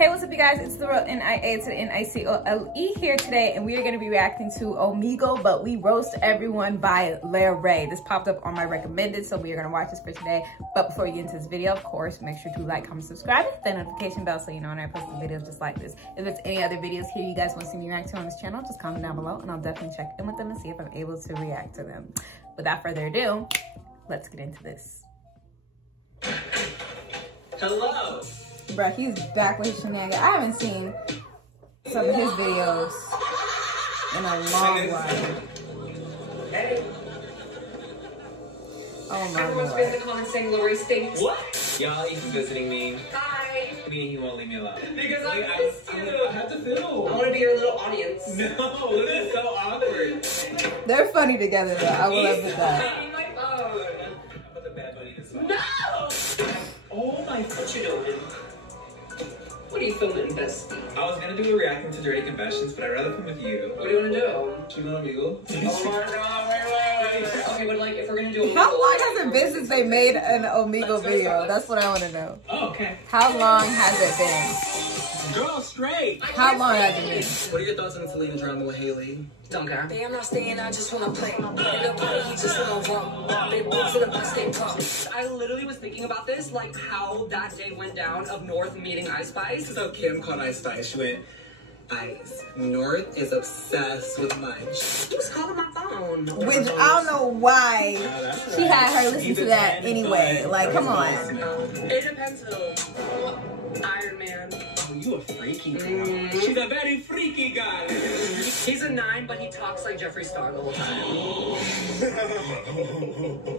Hey, what's up you guys? It's the real NIA to the NICOLE here today, and we are going to be reacting to Omegle, but we roast everyone by Larray. This popped up on my recommended, so we are going to watch this for today. But before we get into this video, of course, make sure to like, comment, subscribe, hit that notification bell so you know when I post videos just like this. If there's any other videos here you guys want to see me react to on this channel, just comment down below and I'll definitely check in with them and see if I'm able to react to them. Without further ado, let's get into this. Hello. Bruh, he's back with his shenanigans. I haven't seen some of his videos in a long while. Hey. Oh my Everyone's been in the comments saying Larray stinks. What? Y'all, he's visiting me. Hi. Meaning he won't leave me alone. Because I missed you. I have to film. I want to be your little audience. No, this is so awkward. They're funny together though. I will admit that. Taking my phone. How about the bad buddy this one? No! Oh my, what you doing? What are you filming, bestie? I was gonna do a reacting to Dirty Confessions, but I'd rather come with you. What do you want to do? Should we go on Omegle? Oh my god, wait. Okay, but like, if we're gonna do a How long has it been since they made an Omegle video? That's what I want to know. Oh, okay. How long has it been? Girl, straight. How long has it been? What are your thoughts on Selena drama with Haley? Don't care. Hey, I'm not staying, I just wanna play. In the party, he just wanna walk. Big boy to the bus, stay pump. I literally was thinking about this, like how that day went down of North meeting Ice Spice. This is how Kim called Ice Spice. She went, Ice. North is obsessed with mine. He was calling my phone. Which I don't know why she had her listen to that anyway. Like, come on. It depends who. Iron Man. Oh, you a freaky girl. She's a very freaky guy. He's a 9, but he talks like Jeffree Star the whole time.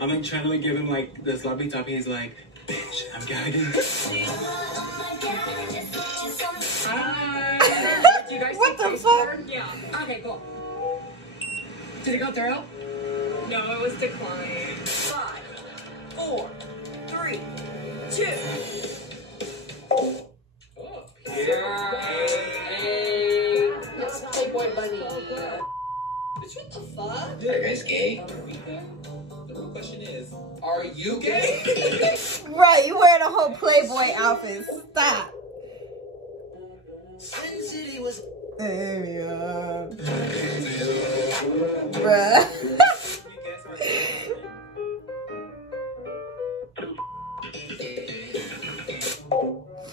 I'm like trying to like give him like this lovely top. He's like, bitch, I'm gagging. Hi. Do you guys What see the face fuck? porn? Yeah. Okay, cool. Did it go through? No, it was declined. 5, 4, 3, 2. Hey. It's Playboy Bunny. Bitch, what the fuck? Are you guys gay? The real question is, are you gay? Right, you wearing a whole Playboy outfit. Stop. Sin City was. Bruh.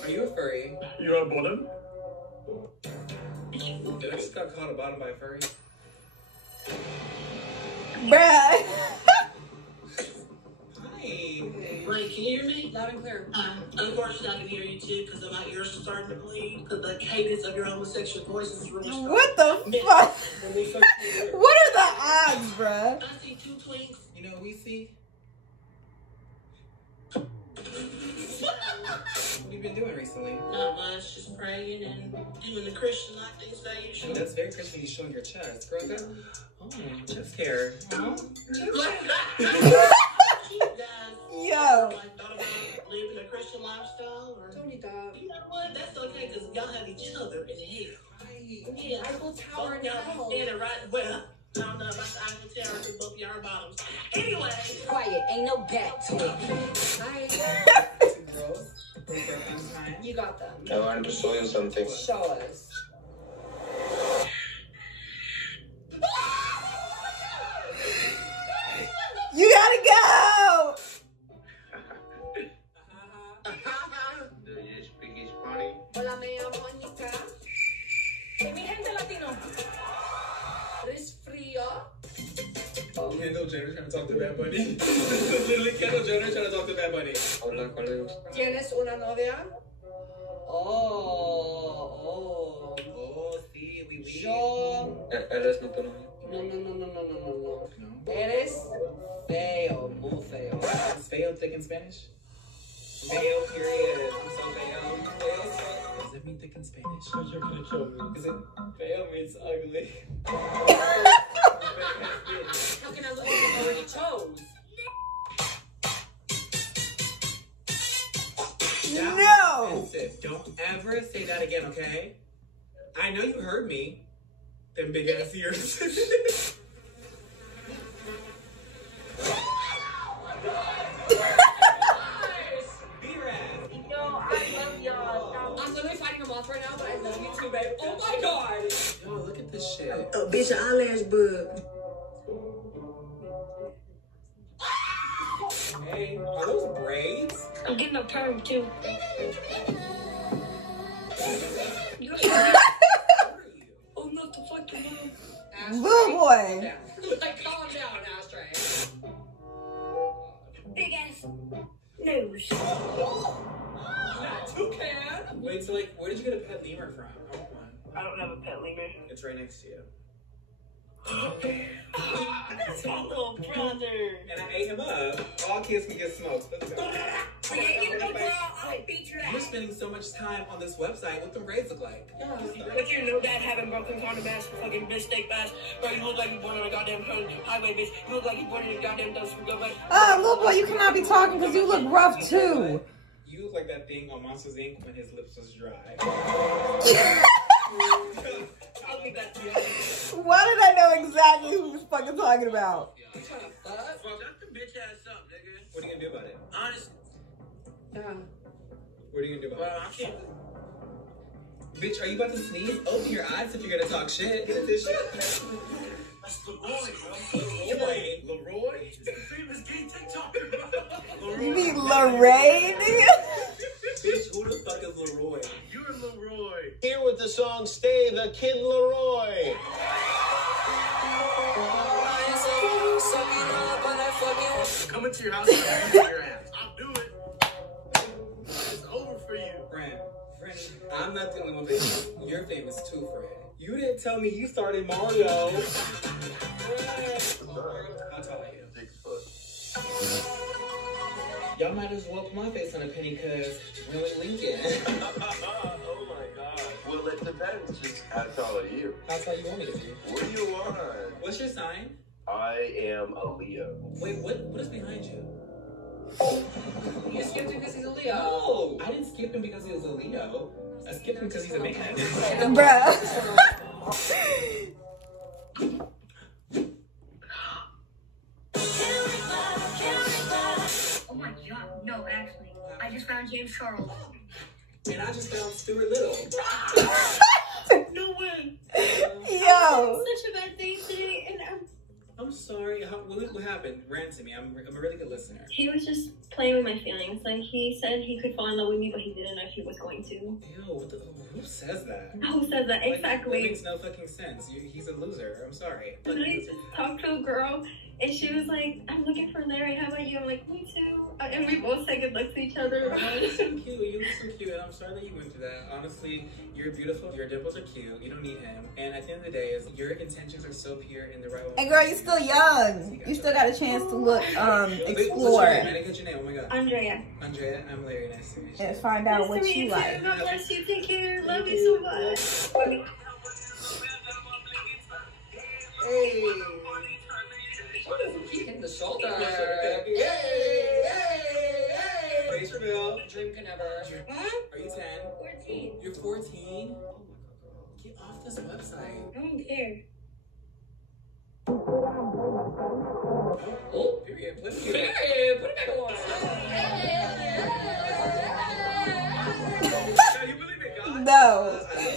Are you a furry? You're a bottom? Did I just got caught a bottom by a furry? Bruh. Hi. Wait, can you hear me? Loud and clear. Unfortunately, I can hear you too because my ears are starting to bleed because the cadence of your homosexual voice is really strong. What the fuck? What are the odds, bruh? I see 2 twinks. You know what we see? What have you been doing recently? Not much, just praying and doing the Christian like things that you Oh, should. that's very Christian. You showing your chest. Girl, that... Oh, chest hair. Oh, Yo. Like, thought about living a Christian lifestyle? Or... Don't need that. You know what? That's okay because y'all have each other in hell. Right. Yeah, Eiffel Tower in y'all hell. be standing right. Well, I don't know about the Eiffel Tower because both y'all are bottoms. Anyway. Quiet, ain't no back to it. Hi. Two girls. Take their fun time. You got them. I wanted to show you something. Show us. You gotta go. Do you speak Spanish? Hola, me llamo Mónica. Mi gente latino. ¿Eres frío? Kendall Jenner trying to talk to Bad Bunny. Literally Kendall Jenner trying to talk to Bad Bunny. Hola, ¿cuál le gusta? ¿Tienes una novia? Oh, sí, oui, oui. Yo... Él es no tu novio. No. No. Eres feo, muy feo. Is feo thick in Spanish? Feo, period. I'm so feo. What does that mean thick in Spanish? Because you're gonna kill me. Is it feo means ugly? How can I look at you already chose? No. Offensive. Don't ever say that again, okay? I know you heard me. Them big ass ears. shit. A bitch, an eyelash bug. Hey, are those braids? I'm getting a perm too. Oh, not the fucking mom. Good boy. Like, calm down, Ashtray. Big ass nose. Toucan. Wait, so like, where did you get a pet lemur from? I want one. I don't have a pet lemur. It's right next to you. That's my little brother. And I ate him up. All kids can get smoked. Let's go. I beat your You're spending so much time on this website. What the braids look like? But you know that having broken condom for fucking mistake bass, bro, you look like you born on a goddamn highway, bitch. You look like you born in a goddamn dust for go back. Little boy, you cannot be talking because you look rough too. You look like that thing on Monsters Inc. when his lips was dry. I'll be back to you. Why did I know exactly who was fucking talking about? You trying to fuck? Fuck the bitch ass up, nigga. What are you gonna do about it? Honestly. What are you gonna do about Well, I can't. it? Bitch, are you about to sneeze? Open your eyes if you're gonna talk shit. Get this shit. That's Leroy, bro. Leroy? He's the famous gay TikToker, bro. You mean Larray, nigga? Bitch, who the fuck is Leroy? You're Leroy. Here with the song Stay the Kid Leroy. Coming to your house and your ass. I'll do it. It's over for you. Friend, I'm not the only one famous. You're famous too, friend. You didn't tell me you started Mario. How tall are you? 6 foot. Y'all might as well put my face on a penny because we're with Lincoln. Oh my god. Well, it depends. Just how tall are you? How tall you want me to be? What do you want? What's your sign? I am a Leo. Wait, what is behind you? You skipped him because he's a Leo. No, I didn't skip him because he was a Leo. I skipped him because he's a man. Bruh. Oh my god, no, actually. I just found James Charles. And I just found Stuart Little. No way. Yo. Such a bad thing today, and I'm sorry. What happened? Rant to me. I'm a really good listener. he was just playing with my feelings. Like, he said he could fall in love with me, but he didn't know if he was going to. Ew, who says that? Who says that? Like, Exactly. It makes no fucking sense. He's a loser. I'm sorry. And then I just talked to a girl, and she was like, I'm looking for Larry. How about you? I'm like, me too. And we both said good luck to each other. Oh, you're so cute. You look so cute. And I'm sorry that you went through that. Honestly, you're beautiful. Your dimples are cute. You don't need him. And at the end of the day, your intentions are so pure in the right way. And girl, you're still young. You still got a chance to look, explore. What's your name? I didn't get your name. Oh my god. Andrea. Andrea, I'm Larry. Nice to meet you. And find out what Nice to you meet like. God bless you. Take care. Love you so much. Hey. What is he kicking the shoulder? Raise your bill. Dream can never. Are you 10? 14. You're 14? Get off this website. I don't care. Oh, period. Put it here. Period. Put it back on. No, you believe in God? No. I don't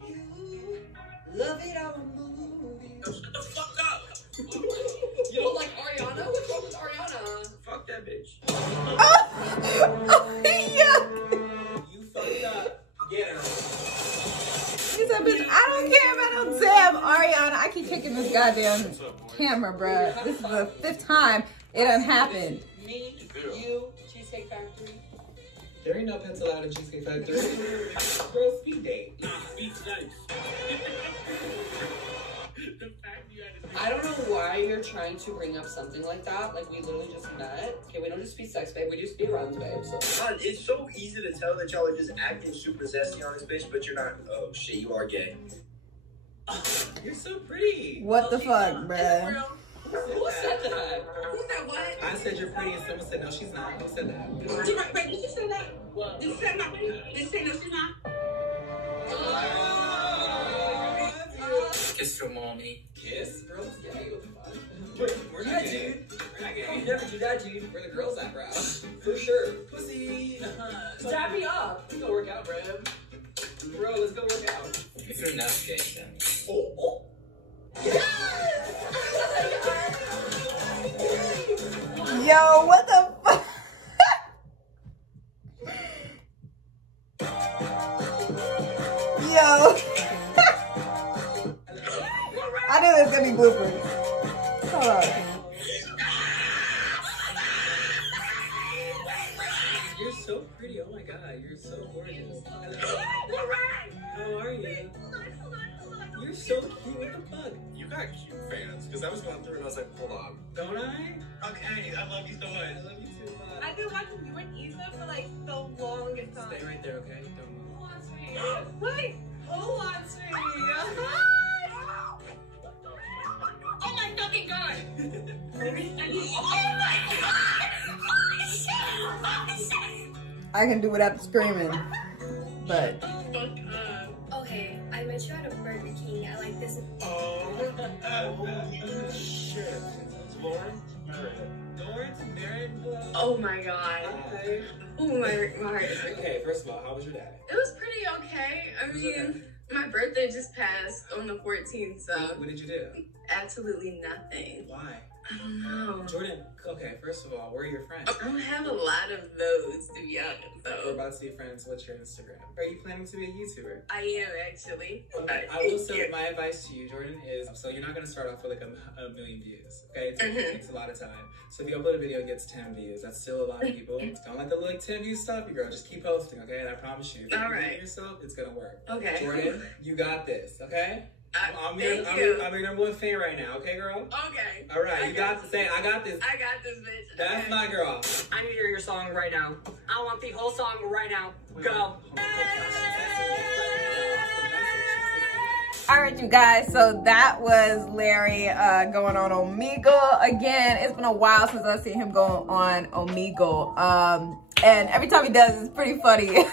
believe in God. Love it, I'm a movie. Shut the fuck up. You don't like Ariana? What's wrong with Ariana? Fuck that bitch. Yeah. You fucked up. Get her. He said, bitch, I don't care about no damn Ariana. I keep kicking this goddamn camera, bruh. This is the 5th time it done happened. Me, you, Cheesecake Factory. There ain't no pets allowed in Cheesecake Factory. Girl, speed date. Nah, speed's nice. The fact you had to I don't know why you're trying to bring up something like that. Like, we literally just met. Okay, we don't just be sex, babe. We just be runs, babe. So. God, it's so easy to tell that y'all are just acting super zesty on this bitch, but you're not. Oh shit, you are gay. You're so pretty. What the fuck, bruh? Who said that? Who said what? I said you're pretty and someone said no, she's not. Who said that? Wait, did you say that? What? Did you say I'm not pretty? Did you say no, she's not? kiss your mommy. Kiss? Bro, that's gay. What the fuck? We're not gay. We're not gay. You never do that, dude. Where the girls at, bro? For sure. Pussy. Stab me up. Let's go work out, bro. Bro, let's go work out. It's enough, Jason. Yo, what the fuck? Yo. I knew there was gonna be bloopers. Hold on. You're so pretty. Oh my god, you're so gorgeous. How are you? You're so cute. What the fuck? You got cute fans, because I was going through and I was like, hold on. Don't I? Okay, I love you so much. I love you too much. I've been watching you and Issa for like the longest time. Stay right there, okay? Don't move. Hold on, sweetie. Wait. Hold on, sweetie. Oh my fucking god. Oh my god. Holy shit. I can do without screaming, but. Okay, I met you at a Burger King. I like this. Oh, shit. Lauren? Lawrence, Mary, Oh my god. hi. Oh my heart is breaking. Okay, first of all, how was your day? It was pretty okay. I mean, my birthday just passed on the 14th, so What did you do? absolutely nothing. Why? I don't know. Jordan, okay, first of all, where are your friends? I don't have a lot of those, to be honest, We're so about to be friends. What's your Instagram? Are you planning to be a YouTuber? I am actually. I will say my advice to you, Jordan, is so you're not going to start off with like a million views, okay? It takes a lot of time. So if you upload a video and gets 10 views, that's still a lot of people. Don't let the like 10 views stop you, girl. Just keep posting, okay? And I promise you, if you believe in yourself, it's going to work. Okay. Jordan, you got this, okay? I'm your number one fan right now, okay, girl? Okay. All right, you got to say, I got this. I got this, bitch. That's Okay. my girl. I need to hear your song right now. I want the whole song right now. Go. All right, you guys, so that was Larry going on Omegle again. It's been a while since I've seen him go on Omegle. And every time he does, it's pretty funny.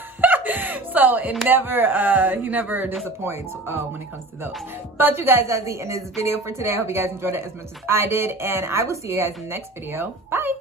So he never disappoints when it comes to those. But you guys, that's the end of this video for today. I hope you guys enjoyed it as much as I did. And I will see you guys in the next video. Bye.